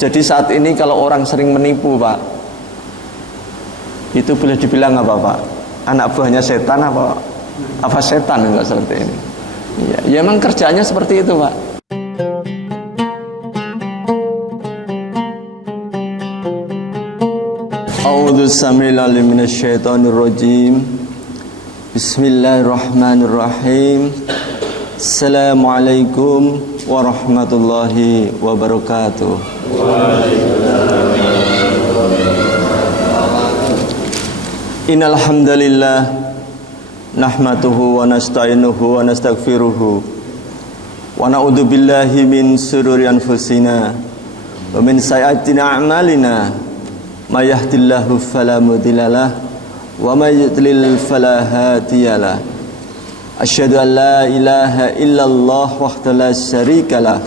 Jadi saat ini kalau orang sering menipu, Pak, itu boleh dibilang apa, Pak? Anak buahnya setan apa setan enggak seperti ini? Ya memang kerjanya seperti itu, Pak. A'udzu samii'al minasyaitonir rajim. Bismillahirrahmanirrahim. Assalamualaikum warahmatullahi wabarakatuh. Innal hamdalillah nahmaduhu wa nasta'inuhu wa nastaghfiruhu wa na'udzu billahi min shururi anfusina wa min sayyiati a'malina may yahdihillahu fala mudhillalah wa may yudlil fala hadiyalah. Asyhadu an la ilaha illallah wahdahu la syarikalah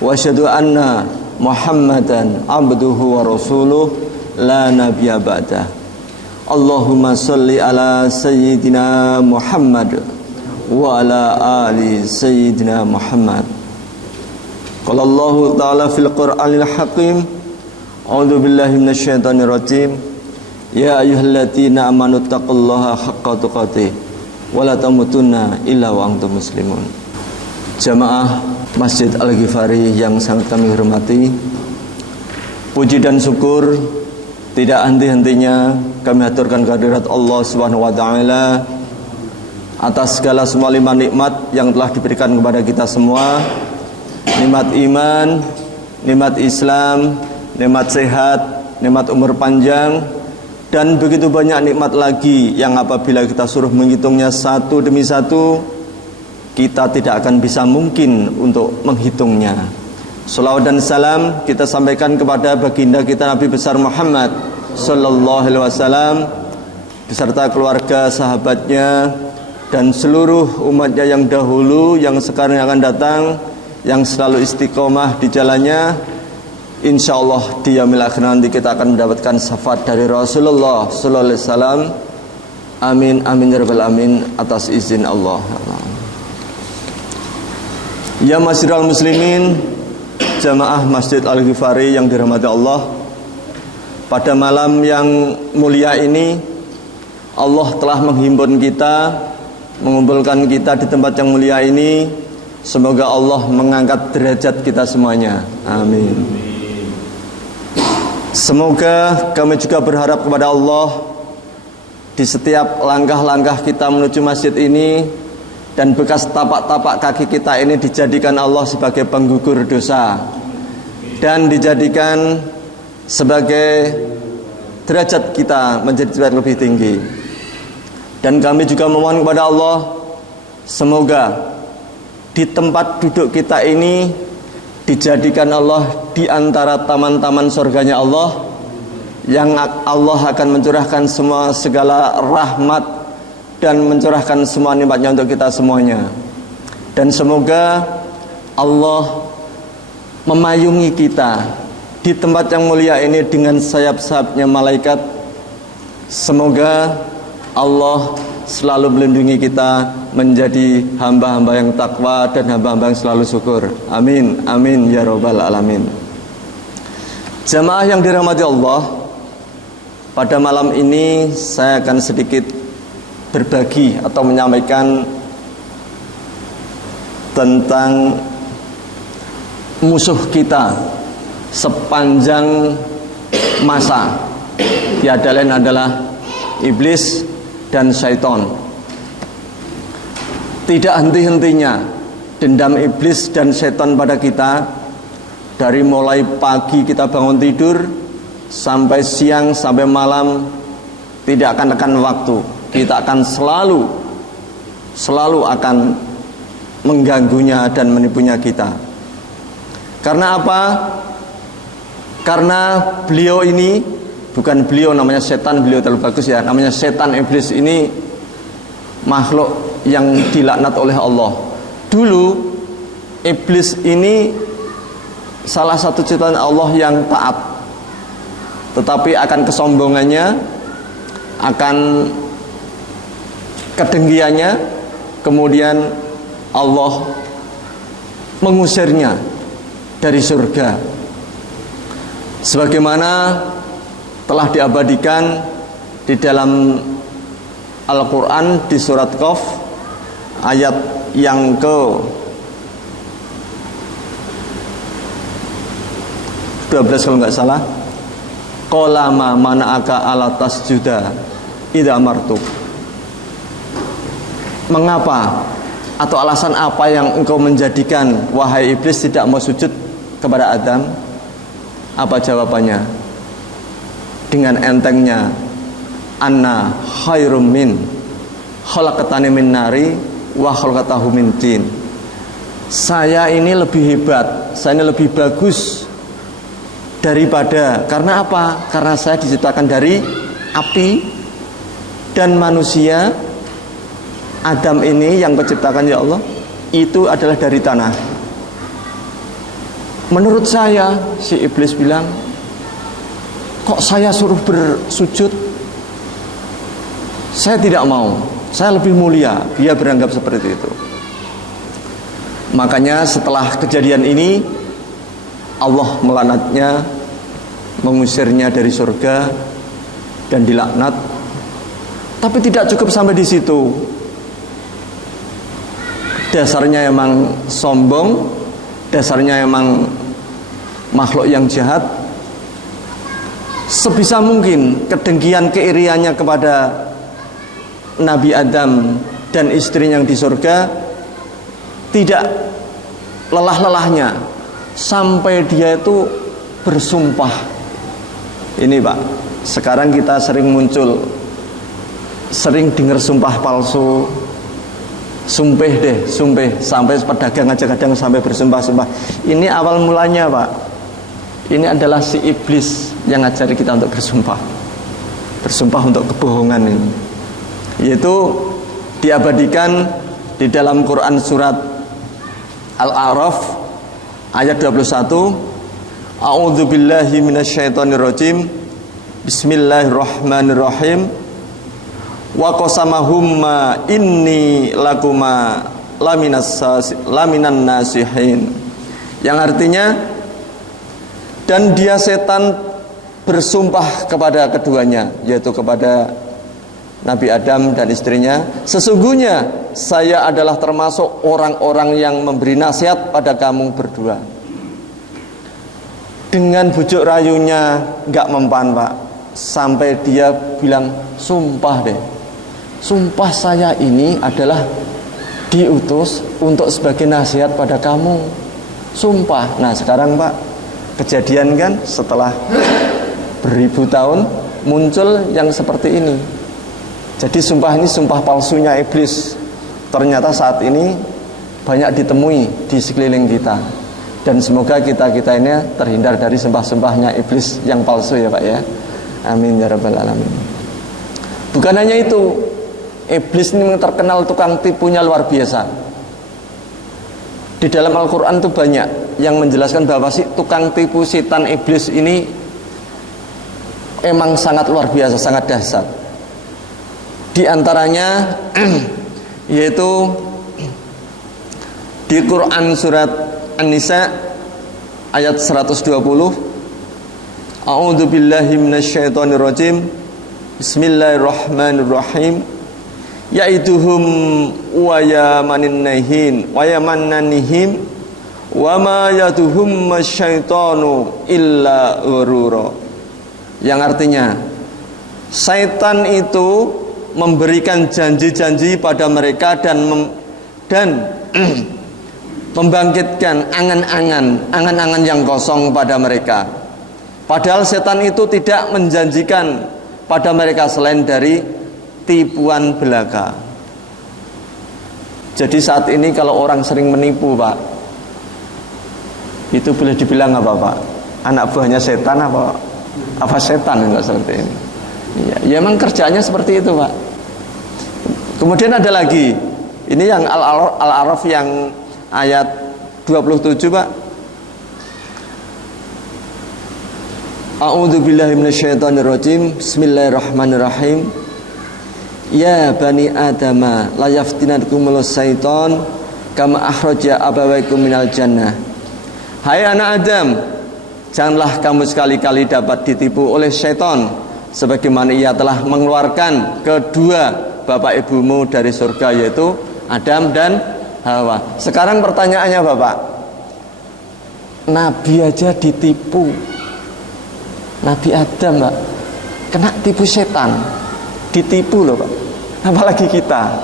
wa asyhadu anna Muhammadan abduhu wa rasuluh la nabiyya ba'dah. Allahumma sholli ala sayyidina Muhammad wa ala ali sayyidina Muhammad. Qala Allah ta'ala fil Qur'anil Hakim, a'udzu billahi minasyaitonir rajim. Ya ayyuhalladzina amanu taqullaha haqqa tuqatih wa la tamutunna illa wa antum muslimun. Jamaah Masjid Al-Ghifari yang sangat kami hormati, puji dan syukur tidak henti-hentinya kami haturkan kehadirat Allah Subhanahu wa taala atas segala semua limpah nikmat yang telah diberikan kepada kita semua. Nikmat iman, nikmat Islam, nikmat sehat, nikmat umur panjang, dan begitu banyak nikmat lagi yang apabila kita suruh menghitungnya satu demi satu, kita tidak akan bisa mungkin untuk menghitungnya. Salawat dan salam kita sampaikan kepada baginda kita Nabi besar Muhammad sallallahu alaihi wasallam beserta keluarga, sahabatnya, dan seluruh umatnya yang dahulu, yang sekarang akan datang, yang selalu istiqomah di jalannya. Insyaallah di yaumil akhir nanti kita akan mendapatkan syafaat dari Rasulullah sallallahu alaihi wasallam. Amin amin ya rabbal alamin atas izin Allah. Ya masyiral muslimin, jamaah Masjid Al-Ghifari yang dirahmati Allah, pada malam yang mulia ini Allah telah menghimpun kita, mengumpulkan kita di tempat yang mulia ini. Semoga Allah mengangkat derajat kita semuanya. Amin. Semoga kami juga berharap kepada Allah di setiap langkah-langkah kita menuju masjid ini, dan bekas tapak-tapak kaki kita ini dijadikan Allah sebagai penggugur dosa dan dijadikan sebagai derajat kita menjadi derajat lebih tinggi. Dan kami juga memohon kepada Allah, semoga di tempat duduk kita ini dijadikan Allah di antara taman-taman surganya Allah, yang Allah akan mencurahkan semua segala rahmat dan mencurahkan semua nikmatnya untuk kita semuanya. Dan semoga Allah memayungi kita di tempat yang mulia ini dengan sayap-sayapnya malaikat. Semoga Allah selalu melindungi kita menjadi hamba-hamba yang takwa dan hamba-hamba yang selalu syukur. Amin amin ya rabbal alamin. Jamaah yang dirahmati Allah, pada malam ini saya akan sedikit berbagi atau menyampaikan tentang musuh kita sepanjang masa. Tiada lain adalah iblis dan syaitan. Tidak henti-hentinya dendam iblis dan syaitan pada kita, dari mulai pagi kita bangun tidur sampai siang sampai malam, tidak akan akan waktu. Kita akan selalu akan mengganggunya dan menipunya kita. Karena apa? Karena beliau ini, bukan beliau namanya setan, beliau terlalu bagus ya, namanya setan iblis ini makhluk yang dilaknat oleh Allah. Dulu iblis ini salah satu ciptaan Allah yang taat, tetapi akan kesombongannya, akan kedengkiannya, kemudian Allah mengusirnya dari surga. Sebagaimana telah diabadikan di dalam Al-Quran di surat Qaf ayat yang ke 12 kalau nggak salah. Qala ma mana'aka ala tasjuda idza amartuk. Mengapa atau alasan apa yang engkau menjadikan wahai iblis tidak mau sujud kepada Adam? Apa jawabannya? Dengan entengnya, anna khairum min khalaqatani min nari wa khalaqatahu min tin. Saya ini lebih hebat, saya ini lebih bagus daripada, karena apa? Karena saya diciptakan dari api, dan manusia Adam ini yang penciptakan ya Allah itu adalah dari tanah. Menurut saya, si iblis bilang, kok saya suruh bersujud? Saya tidak mau, saya lebih mulia. Dia beranggap seperti itu. Makanya setelah kejadian ini, Allah melanatnya, mengusirnya dari surga dan dilaknat. Tapi tidak cukup sampai di situ. Dasarnya emang sombong, dasarnya emang makhluk yang jahat. Sebisa mungkin kedengkian keiriannya kepada Nabi Adam dan istrinya yang di surga tidak lelah-lelahnya sampai dia itu bersumpah. Ini Pak, sekarang kita sering dengar sumpah palsu. Sumpah deh, sumpah, sampai pedagang aja kadang sampai bersumpah-sumpah. Ini awal mulanya Pak. Ini adalah si iblis yang ngajari kita untuk bersumpah. Bersumpah untuk kebohongan ini. Yaitu diabadikan di dalam Quran surat Al-A'raf ayat 21. A'udzubillahi minasyaitonirrajim. Bismillahirrahmanirrahim. Wa qasamahumma inni lakuma laminan nasihin. Yang artinya, dan dia setan bersumpah kepada keduanya, yaitu kepada Nabi Adam dan istrinya, sesungguhnya saya adalah termasuk orang-orang yang memberi nasihat pada kamu berdua. Dengan bujuk rayunya gak mempan Pak, sampai dia bilang, sumpah deh, sumpah saya ini adalah diutus untuk sebagai nasihat pada kamu. Sumpah. Nah sekarang Pak, kejadian kan setelah beribu tahun muncul yang seperti ini. Jadi sumpah ini sumpah palsunya iblis. Ternyata saat ini banyak ditemui di sekeliling kita. Dan semoga kita ini terhindar dari sumpah-sumpahnya iblis yang palsu ya Pak ya. Amin ya rabbal alamin. Bukan hanya itu, iblis ini terkenal tukang tipunya luar biasa. Di dalam Al-Quran itu banyak yang menjelaskan bahwa si tukang tipu setan iblis ini emang sangat luar biasa, sangat dahsyat. Di antaranya yaitu di Quran surat An-Nisa ayat 120. A'udzu billahi minasyaitonir rajim. Bismillahirrahmanirrahim. Yaiduhum wa yamanannihim wa yamannanihim wa ma yaduhum masyaitanu illa ghurura. Yang artinya, syaitan itu memberikan janji-janji pada mereka dan membangkitkan angan-angan yang kosong pada mereka. Padahal setan itu tidak menjanjikan pada mereka selain dari tipuan belaka. Jadi saat ini kalau orang sering menipu Pak, itu boleh dibilang apa Pak? Anak buahnya setan apa setan enggak seperti ini? Ya memang kerjanya seperti itu Pak. Kemudian ada lagi, ini yang Al-A'raf yang ayat 27 Pak. A'udzu billahi minasyaitonir rajim. Bismillahirrahmanirrahim. Ya bani adama la yaftinakumul syaiton kama akhraja abawaykum minal jannah. Hai anak Adam, janganlah kamu sekali-kali dapat ditipu oleh syaitan, sebagaimana ia telah mengeluarkan kedua bapak ibumu dari surga, yaitu Adam dan Hawa. Sekarang pertanyaannya Bapak, Nabi aja ditipu, Nabi Adam Pak kena tipu setan, ditipu loh Pak, apalagi kita,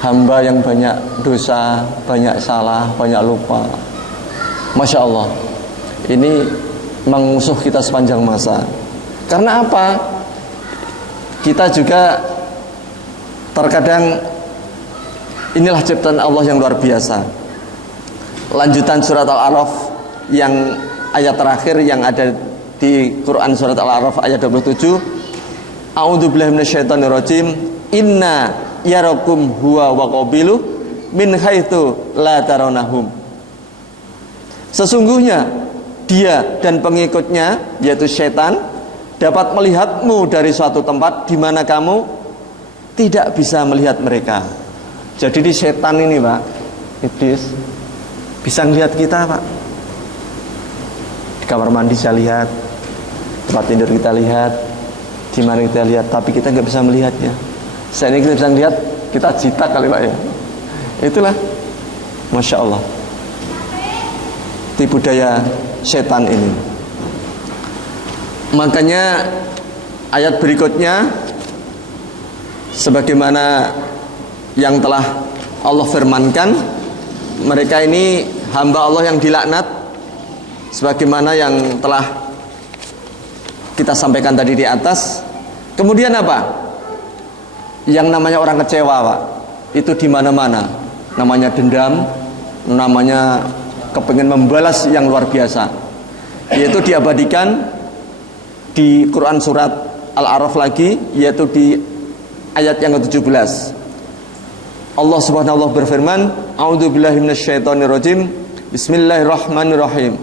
hamba yang banyak dosa, banyak salah, banyak lupa. Masya Allah, ini mengmusuh kita sepanjang masa. Karena apa? Kita juga terkadang, inilah ciptaan Allah yang luar biasa. Lanjutan surat Al-A'raf yang ayat terakhir yang ada di Quran surat Al-A'raf ayat 27. A'udzubillahi minasyaitonirrajim. Inna yarakum huwa wa qabilu min haitsu la tarawnahum. Sesungguhnya dia dan pengikutnya, yaitu setan, dapat melihatmu dari suatu tempat di mana kamu tidak bisa melihat mereka. Jadi di setan ini Pak, iblis bisa melihat kita Pak. Di kamar mandi bisa lihat, tempat tidur kita lihat, di mana kita lihat, tapi kita nggak bisa melihatnya. Saat ini kita bisa lihat, kita jitak kali Pak ya. Itulah, Masya Allah, tipu daya setan ini. Makanya ayat berikutnya, sebagaimana yang telah Allah firmankan, mereka ini hamba Allah yang dilaknat, sebagaimana yang telah kita sampaikan tadi di atas. Kemudian apa? Yang namanya orang kecewa Pak, itu di mana-mana. Namanya dendam, namanya kepingin membalas yang luar biasa. Yaitu diabadikan di Quran surat Al-A'raf lagi, yaitu di ayat yang ke-17. Allah Subhanahu wa ta'ala berfirman, A'udzubillahi minasyaitonirrajim. Bismillahirrahmanirrahim.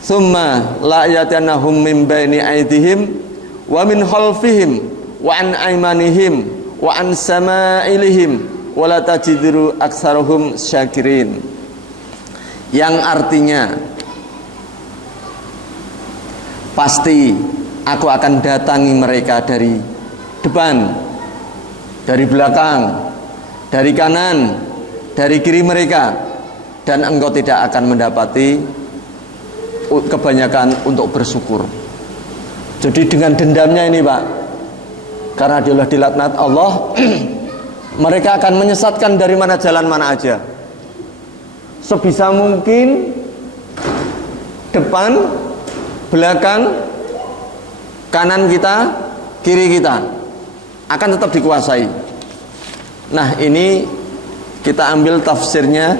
Tsumma la yatannahum min baini aydihim wa min khalfihim wa an aymanihim wa an sama'ilihim wa la tajidu aktsarahum syakirin. Yang artinya, pasti aku akan datangi mereka dari depan, dari belakang, dari kanan, dari kiri mereka, dan engkau tidak akan mendapati kebanyakan untuk bersyukur. Jadi dengan dendamnya ini Pak, karena dia telah dilaknat Allah, mereka akan menyesatkan dari mana jalan mana aja. Sebisa mungkin depan, belakang, kanan kita, kiri kita akan tetap dikuasai. Nah, ini kita ambil tafsirnya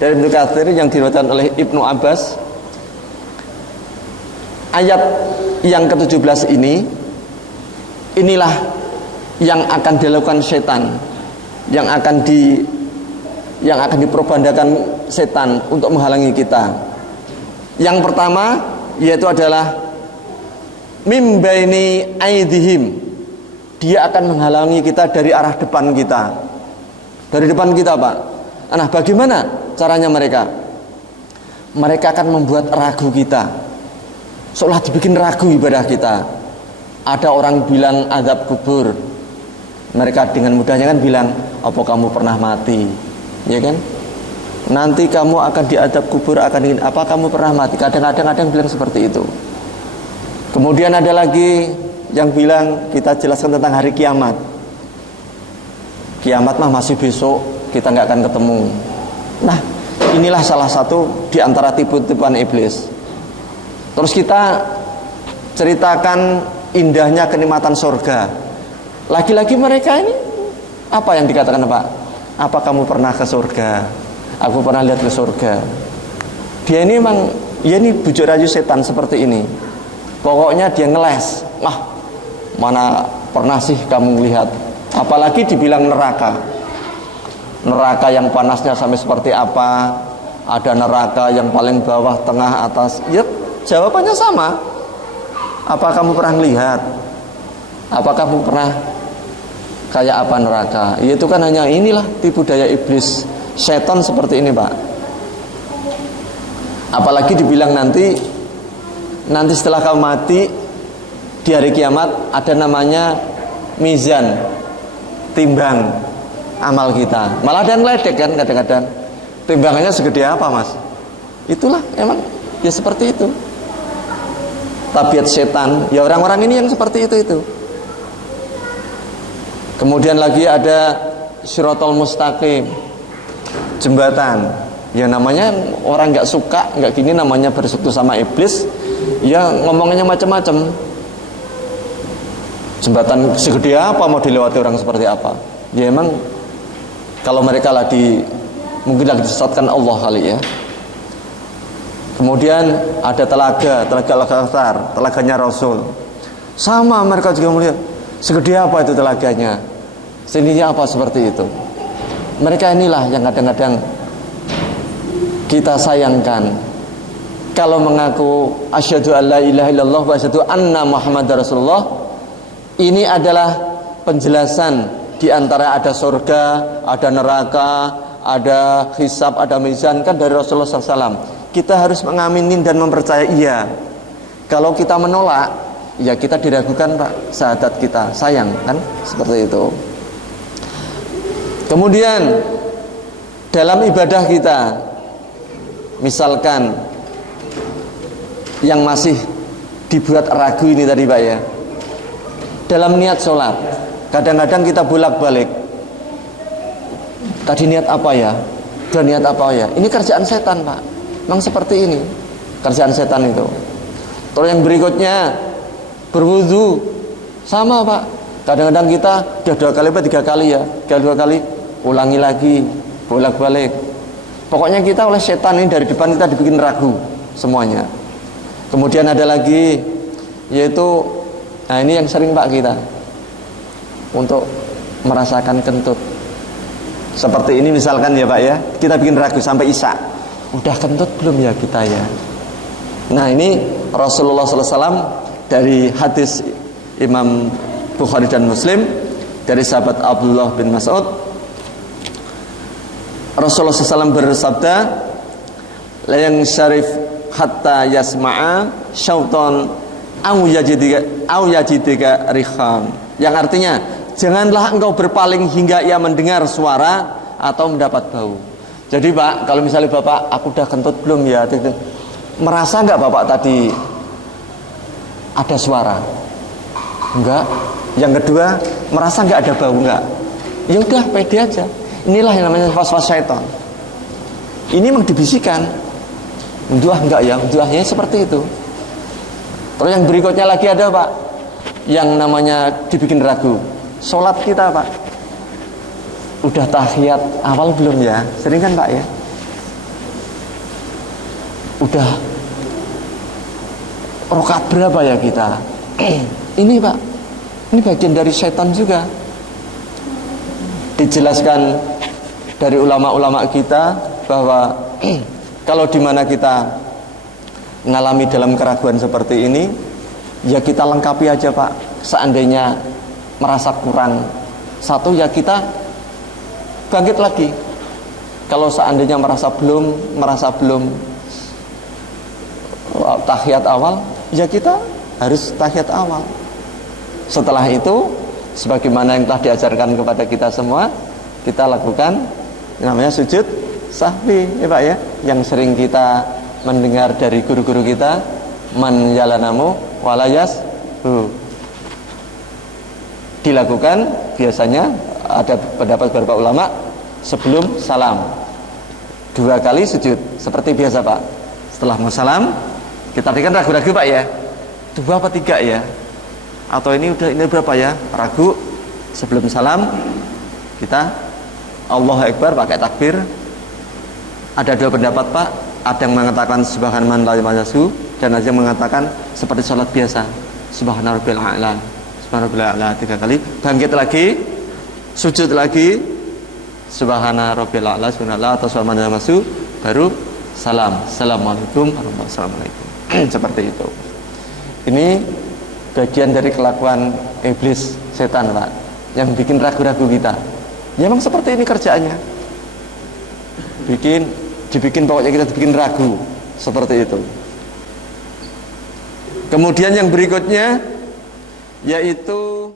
dari Ibnu Katsir yang diriwayatkan oleh Ibnu Abbas. Ayat yang ke-17 ini, inilah yang akan dilakukan setan, yang akan diprobandakan setan untuk menghalangi kita. Yang pertama yaitu adalah mim baini aidihim. Dia akan menghalangi kita dari arah depan kita. Dari depan kita Pak. Nah, bagaimana caranya mereka? Mereka akan membuat ragu kita, seolah dibikin ragu ibadah kita. Ada orang bilang azab kubur, mereka dengan mudahnya kan bilang, apa kamu pernah mati? Ya kan? Nanti kamu akan diazab kubur, akan ingin apa kamu pernah mati? Kadang-kadang ada yang bilang seperti itu. Kemudian ada lagi yang bilang, kita jelaskan tentang hari kiamat. Kiamat mah masih besok, kita nggak akan ketemu. Nah, inilah salah satu di antara tipu-tipuan iblis. Terus kita ceritakan indahnya kenikmatan surga. Lagi-lagi mereka ini, apa yang dikatakan Pak? Apa kamu pernah ke surga? Aku pernah lihat ke surga. Dia ini memang, ya ini bujuk rayu setan seperti ini. Pokoknya dia ngeles. Mana pernah sih kamu melihat? Apalagi dibilang neraka. Neraka yang panasnya sampai seperti apa? Ada neraka yang paling bawah, tengah, atas. Ya, jawabannya sama. Apa kamu pernah lihat? Apa kamu pernah kayak apa neraka? Ya, itu kan hanya inilah tipu daya iblis, setan seperti ini Pak. Apalagi dibilang nanti nanti setelah kamu mati di hari kiamat ada namanya mizan, timbang amal kita. Malah ada yang ledek kan kadang-kadang. Timbangannya segede apa mas? Itulah emang ya seperti itu tabiat setan. Ya orang-orang ini yang seperti itu. Kemudian lagi ada Shiratal Mustaqim, jembatan. Ya namanya orang nggak suka, nggak gini namanya bersekutu sama iblis. Ya ngomongnya macam-macam. Jembatan segede apa mau dilewati orang seperti apa? Ya emang kalau mereka mungkin lagi disesatkan Allah kali ya. Kemudian ada telaga Al-Kautsar, telaganya Rasul. Sama mereka juga melihat segede apa itu telaganya, sininya apa seperti itu. Mereka inilah yang kadang-kadang kita sayangkan. Kalau mengaku asyhadu alla ilaha illallah wa asyhadu anna muhammadar rasulullah, ini adalah penjelasan di antara ada surga, ada neraka, ada hisab, ada mizan kan dari Rasulullah SAW. Kita harus mengaminin dan mempercayai iya. Kalau kita menolak, ya kita diragukan Pak, syahadat kita, sayang kan, seperti itu. Kemudian dalam ibadah kita, misalkan yang masih dibuat ragu ini tadi Pak ya, dalam niat sholat, kadang-kadang kita bolak-balik. Tadi niat apa ya? Udah niat apa ya? Ini kerjaan setan Pak. Memang seperti ini kerjaan setan itu. Terus yang berikutnya berwudu, sama Pak. Kadang-kadang kita udah 2 kali apa 3 kali ya, 2 kali ulangi lagi, bolak-balik. Pokoknya kita oleh setan ini dari depan kita dibikin ragu semuanya. Kemudian ada lagi yaitu, nah ini yang sering Pak kita untuk merasakan kentut. Seperti ini misalkan ya Pak ya, kita bikin ragu sampai isya. Udah kentut belum ya kita ya? Nah ini Rasulullah SAW dari hadis Imam Bukhari dan Muslim dari sahabat Abdullah bin Mas'ud, Rasulullah SAW bersabda, la yang syarif hatta yasma'a syauton au yajidika rihan. Yang artinya janganlah engkau berpaling hingga ia mendengar suara atau mendapat bau. Jadi Pak, kalau misalnya Bapak, aku udah kentut belum ya? Merasa nggak Bapak tadi ada suara? Enggak. Yang kedua, merasa nggak ada bau nggak? Ya udah, pede aja. Inilah yang namanya was-was syaitan. Ini memang dibisikkan. Udah enggak ya? Udah ya seperti itu. Terus yang berikutnya lagi ada Pak, yang namanya dibikin ragu. Sholat kita Pak, udah tahiyat awal belum ya? Sering kan Pak ya? Udah rakaat berapa ya kita? Ini Pak, ini bagian dari setan juga. Dijelaskan dari ulama-ulama kita bahwa kalau dimana kita mengalami dalam keraguan seperti ini, ya kita lengkapi aja Pak. Seandainya merasa kurang satu, ya kita bangkit lagi. Kalau seandainya merasa belum tahiyat awal, ya kita harus tahiyat awal. Setelah itu, sebagaimana yang telah diajarkan kepada kita semua, kita lakukan namanya sujud sahwi ya Pak ya, yang sering kita mendengar dari guru-guru kita, man yalanamu walayas dilakukan biasanya ada pendapat beberapa ulama sebelum salam 2 kali sujud seperti biasa Pak. Setelah mau salam kita berikan ragu-ragu Pak ya, 2 apa 3 ya, atau ini berapa ya, ragu. Sebelum salam kita Allahu Akbar pakai takbir. Ada 2 pendapat Pak, ada yang mengatakan subhanallah la ilaha illallah, dan ada yang mengatakan seperti sholat biasa, subhanarabbil a'la, subhanarabbil a'la 3 kali, bangkit lagi, sujud lagi, subhanarabbil a'la, subhanallah atau subhanallah masu, baru salam, assalamualaikum warahmatullahi wabarakatuh. Seperti itu. Ini bagian dari kelakuan iblis, setan Pak, yang bikin ragu-ragu kita. Ya memang seperti ini kerjaannya, dibikin pokoknya kita dibikin ragu seperti itu. Kemudian yang berikutnya yaitu